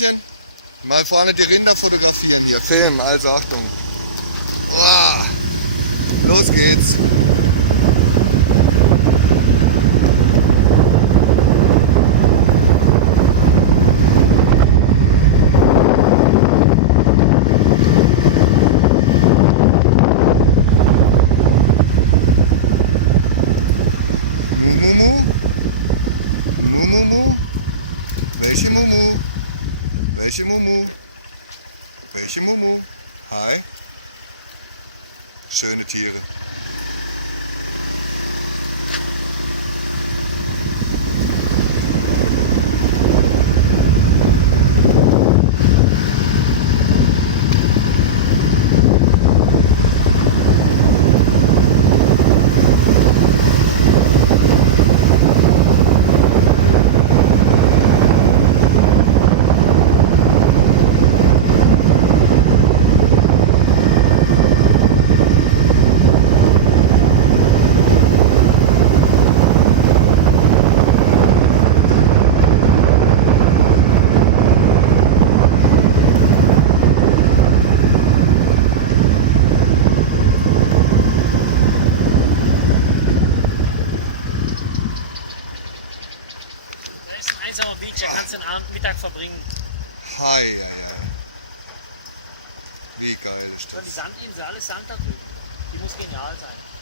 Mädchen. Mal vorne die Rinder fotografieren hier. Film, also Achtung. Uah. Los geht's. Mumu. Welche Mumu? Welche Mumu? Welche Mumu? Hi. Schöne Tiere. Einsamer Beach, da kannst du den Abend, Mittag verbringen. Hi, ja. Wie geil. Und die Sandinsel, alles Sand da drüben. Die muss genial sein.